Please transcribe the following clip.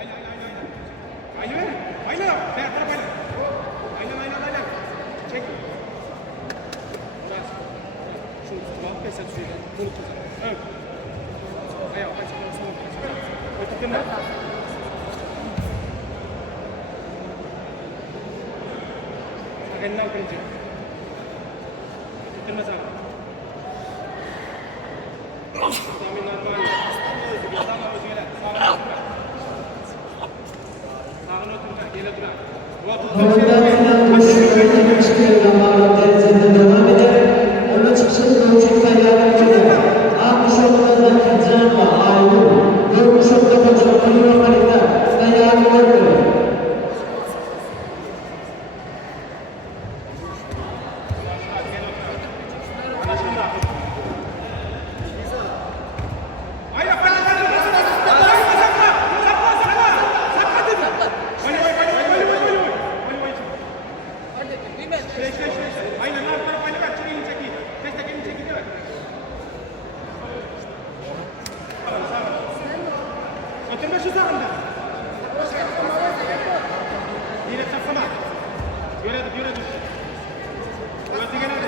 Aynen ver. Aynen yap. Ver taraf aynen. Aynen. Çek. Biraz. Şunu tutup al. Mesela şöyle. Bunu tut. Evet. Ayağı kaç. Oturtun da. Sakın al kırıcı. Oturtun da sana. Vitamin normal. Sağına özgüler. Sağına oturma. Gel otur. Bu derecede devam ederek öne çıkışın ölçekten yardımcıdır. Almış olduğunuzdan kazanma, ayrı, görmüş olduğunuz okulu normalinde dayanı vermiyor. Oturma şu sağında. Yine safsama. Yöre dur. Burası gene